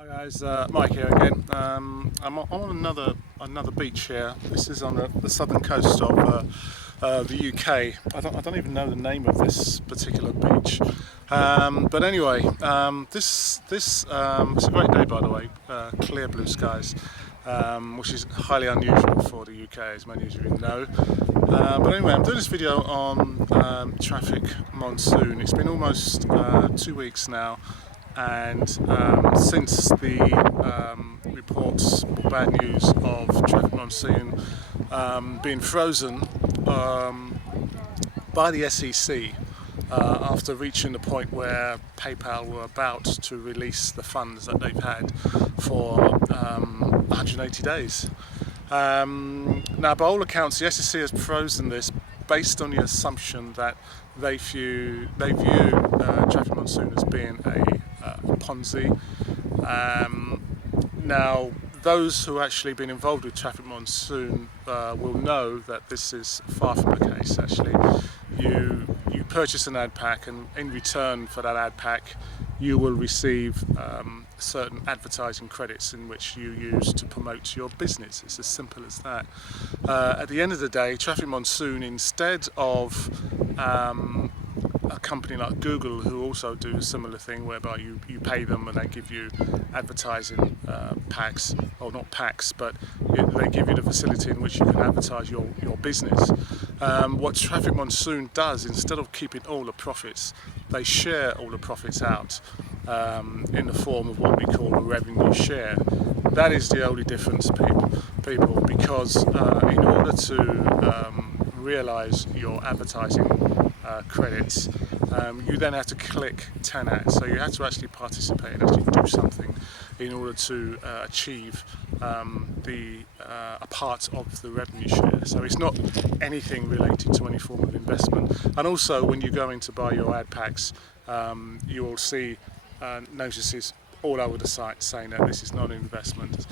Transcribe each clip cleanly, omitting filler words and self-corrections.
Hi guys, Mike here again. I'm on another beach here. This is on the southern coast of the UK. I don't even know the name of this particular beach. But anyway, it's a great day, by the way. Clear blue skies, which is highly unusual for the UK, as many of you know. But anyway, I'm doing this video on Traffic Monsoon. It's been almost 2 weeks now. And since the reports, bad news of Traffic Monsoon being frozen by the SEC after reaching the point where PayPal were about to release the funds that they've had for 180 days. Now, by all accounts, the SEC has frozen this based on the assumption that they view Traffic Monsoon as being a Ponzi. Now, those who actually been involved with Traffic Monsoon will know that this is far from the case. Actually, you purchase an ad pack, and in return for that ad pack, you will receive certain advertising credits in which you use to promote your business. It's as simple as that. At the end of the day, Traffic Monsoon, instead of a company like Google, who also do a similar thing whereby you pay them and they give you advertising packs, or not packs, but they give you the facility in which you can advertise your business. What Traffic Monsoon does, instead of keeping all the profits, they share all the profits out in the form of what we call a revenue share. That is the only difference, people, because in order to realize your advertising credits, you then have to click 10 ads. So you have to actually participate and actually do something in order to achieve a part of the revenue share. So it's not anything related to any form of investment. And also, when you go in to buy your ad packs, you will see notices all over the site saying that this is not an investment.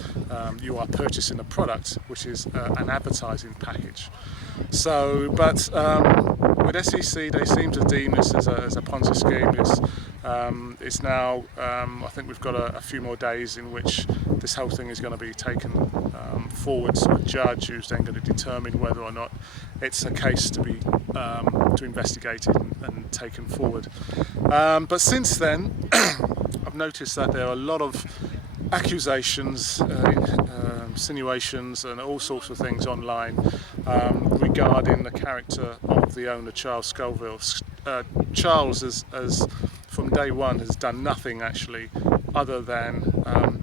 You are purchasing a product, which is an advertising package. So, but with SEC, they seem to deem this as a Ponzi scheme. It's now, I think we've got a few more days in which this whole thing is going to be taken forward to a judge, who's then going to determine whether or not it's a case to be investigated and taken forward. But since then, I've noticed that there are a lot of accusations, insinuations and all sorts of things online regarding the character of the owner, Charles Scoville. Charles has from day one has done nothing actually other than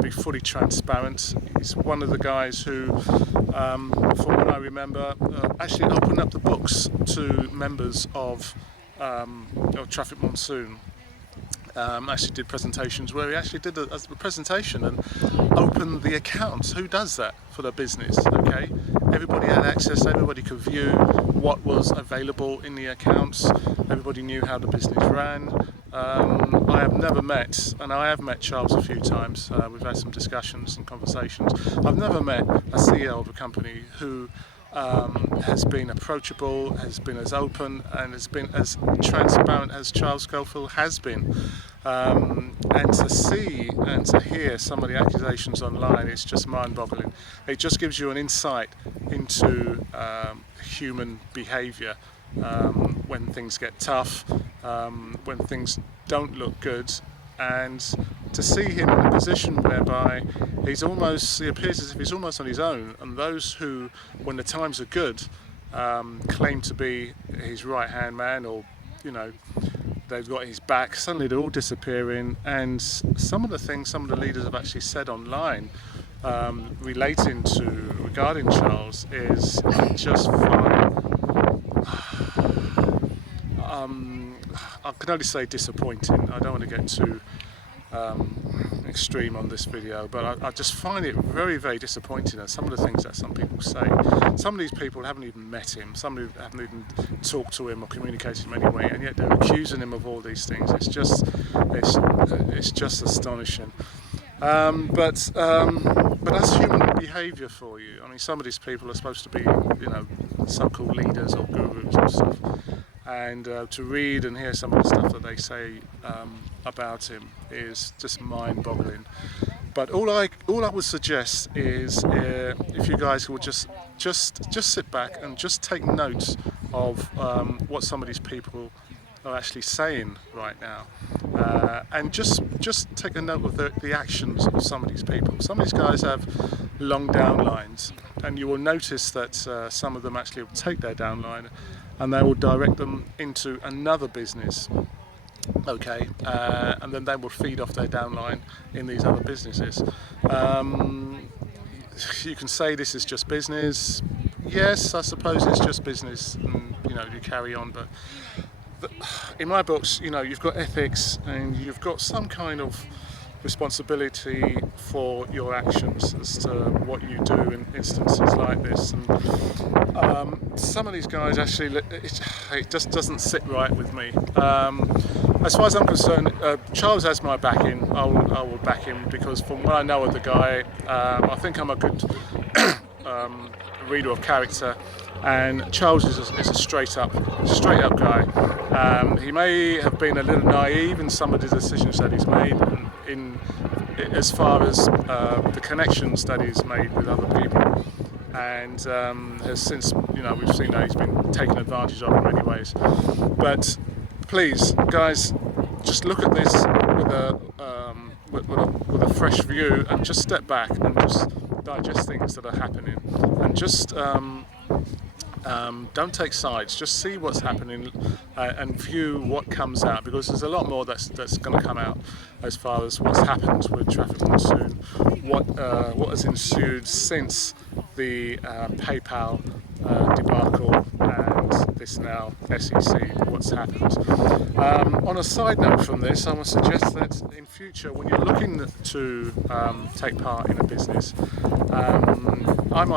be fully transparent. He's one of the guys who, from what I remember, actually opened up the books to members of Traffic Monsoon. Actually did presentations where he actually did a presentation and opened the accounts. Who does that for the business? Okay, everybody had access, everybody could view what was available in the accounts, everybody knew how the business ran. I have never met, and I have met Charles a few times, we've had some discussions and conversations. I've never met a CEO of a company who has been approachable, has been as open and has been as transparent as Charles Scoville has been. And to see and to hear some of the accusations online, it's just mind-boggling. It just gives you an insight into human behaviour when things get tough, when things don't look good. And to see him in a position whereby he appears as if he's almost on his own, and those who, when the times are good, claim to be his right-hand man, or they've got his back, suddenly they're all disappearing. And some of the things some of the leaders have actually said online regarding Charles is just fine. I can only say disappointing. I don't want to get too extreme on this video, but I just find it very, very disappointing at some of the things that some people say. Some of these people haven't even met him, some haven't even talked to him or communicated with him anyway, and yet they're accusing him of all these things. It's just astonishing. But that's human behaviour for you. I mean, some of these people are supposed to be, so-called leaders or gurus and stuff. And to read and hear some of the stuff that they say about him is just mind-boggling. But all I would suggest is if you guys will just sit back and just take notes of what some of these people are actually saying right now, and just take a note of the actions of some of these people. Some of these guys have long downlines, and you will notice that some of them actually will take their downline and they will direct them into another business. Okay, and then they will feed off their downline in these other businesses. You can say this is just business. Yes, I suppose it's just business, and you carry on. But in my books, you've got ethics and you've got some kind of responsibility for your actions as to what you do in instances like this. And some of these guys actually, it just doesn't sit right with me. As far as I'm concerned, Charles has my backing. I will back him, because from what I know of the guy, I think I'm a good reader of character, and Charles is a straight up guy. He may have been a little naive in some of the decisions that he's made, in as far as the connections that he's made with other people, and has since, we've seen that he's been taken advantage of in many ways. But please, guys, just look at this with a fresh view, and just step back and just digest things that are happening, and just don't take sides. Just see what's happening and view what comes out, because there's a lot more that's going to come out as far as what's happened with Traffic Monsoon, what has ensued since the PayPal debacle, and this now SEC, what's happened. On a side note from this, I would suggest that in future, when you're looking to take part in a business, I'm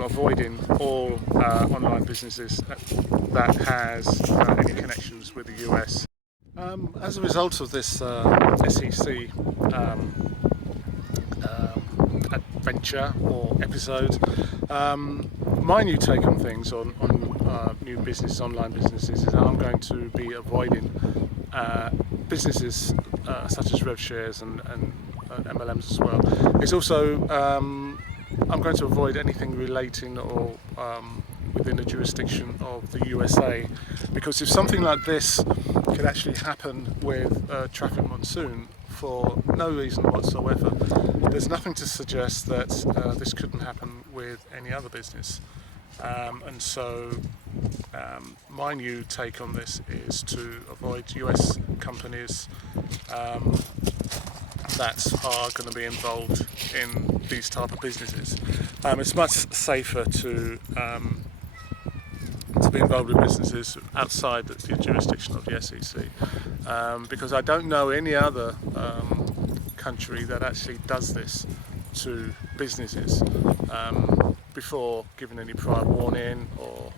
avoiding all online businesses that has any connections with the US. As a result of this SEC adventure or episode, my new take on things on new businesses, online businesses, is I'm going to be avoiding businesses such as Rev-Shares and MLMs as well. It's also I'm going to avoid anything relating or within the jurisdiction of the USA, because if something like this could actually happen with Traffic Monsoon for no reason whatsoever, there's nothing to suggest that this couldn't happen with any other business. And so my new take on this is to avoid US companies that are going to be involved in these type of businesses. It's much safer to be involved with businesses outside the jurisdiction of the SEC, because I don't know any other country that actually does this to businesses before giving any prior warning or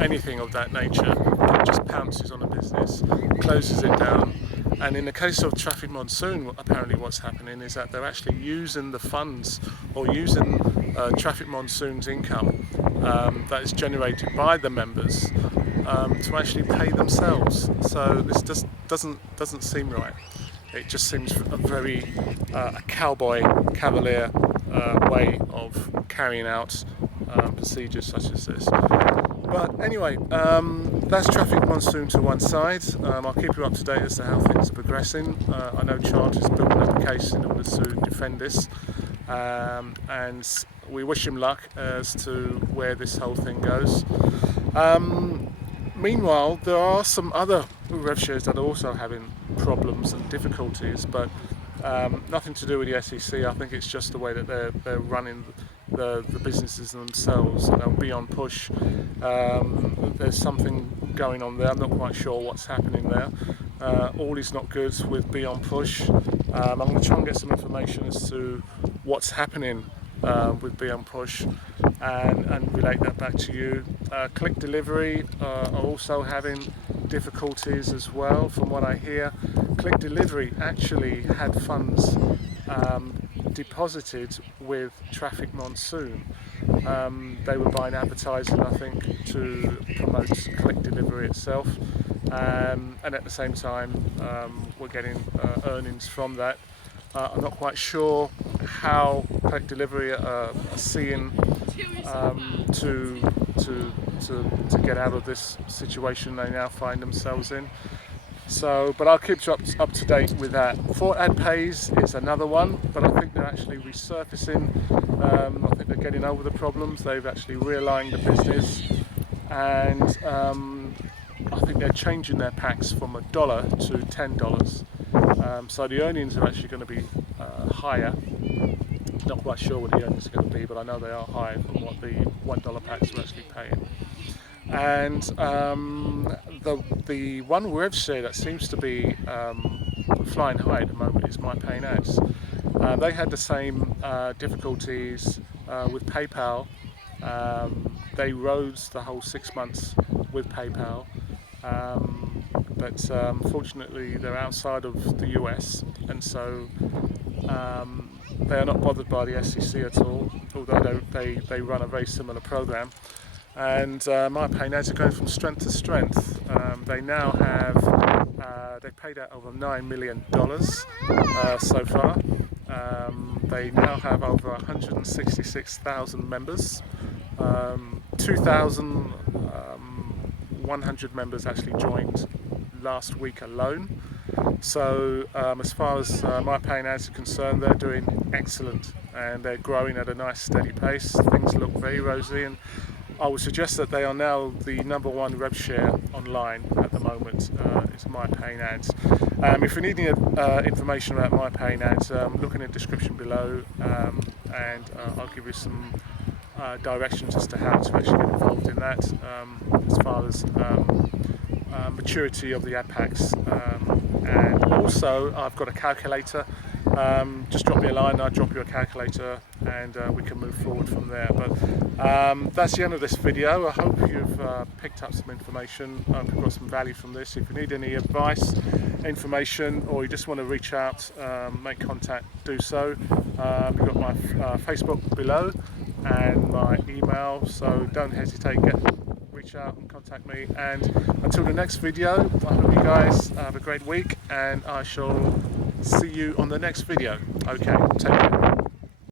anything of that nature. It just pounces on a business, closes it down. And in the case of Traffic Monsoon, apparently what's happening is that they're actually using the funds, or using Traffic Monsoon's income that is generated by the members to actually pay themselves. So this just doesn't seem right. It just seems a very cavalier way of carrying out procedures such as this. But anyway, that's Traffic Monsoon to one side. I'll keep you up to date as to how things are progressing. I know Charles has built an application in order to defend this, and we wish him luck as to where this whole thing goes. Meanwhile, there are some other Rev-Shares that are also having problems and difficulties, but nothing to do with the SEC. I think it's just the way that they're running the businesses themselves. Beyond Push, there's something going on there. I'm not quite sure what's happening there. All is not good with Beyond Push. I'm going to try and get some information as to what's happening with Beyond Push and relate that back to you. Click Delivery are also having difficulties as well, from what I hear. Click Delivery actually had funds deposited with Traffic Monsoon. They were buying advertising, I think, to promote Click Delivery itself, and at the same time we're getting earnings from that. I'm not quite sure how Collect Delivery are seeing to get out of this situation they now find themselves in. So, but I'll keep you up to date with that. Fortadpays is another one, but I think they're actually resurfacing. I think they're getting over the problems. They've actually realigned the business, and I think they're changing their packs from $1 to $10. So the earnings are actually going to be higher. Not quite sure what the earnings are going to be, but I know they are higher from what the $1 packs are actually paying. And the one Rev-Share that seems to be flying high at the moment is MyPayingAds. They had the same difficulties with PayPal. They rose the whole 6 months with PayPal, but unfortunately they're outside of the US, and so they are not bothered by the SEC at all, although they run a very similar program. And MyPayingAds are going from strength to strength. They now have, they've paid out over $9 million so far. They now have over 166,000 members. 2,100 members actually joined last week alone. So as far as MyPayingAds are concerned, they're doing excellent, and they're growing at a nice steady pace. Things look very rosy, and I would suggest that they are now the #1 Rev-Share online at the moment. It's MyPayingAds. If you need any information about MyPayingAds, look in the description below, and I'll give you some directions as to how to actually get involved in that, as far as maturity of the ad packs. And also, I've got a calculator. Just drop me a line, I'll drop you a calculator, and we can move forward from there. But that's the end of this video. I hope you've picked up some information. I hope you've got some value from this. If you need any advice, information, or you just want to reach out, make contact, do so. You've got my Facebook below and my email, so don't hesitate, reach out and contact me. And until the next video, I hope you guys have a great week, and I shall see you on the next video. Okay, take care.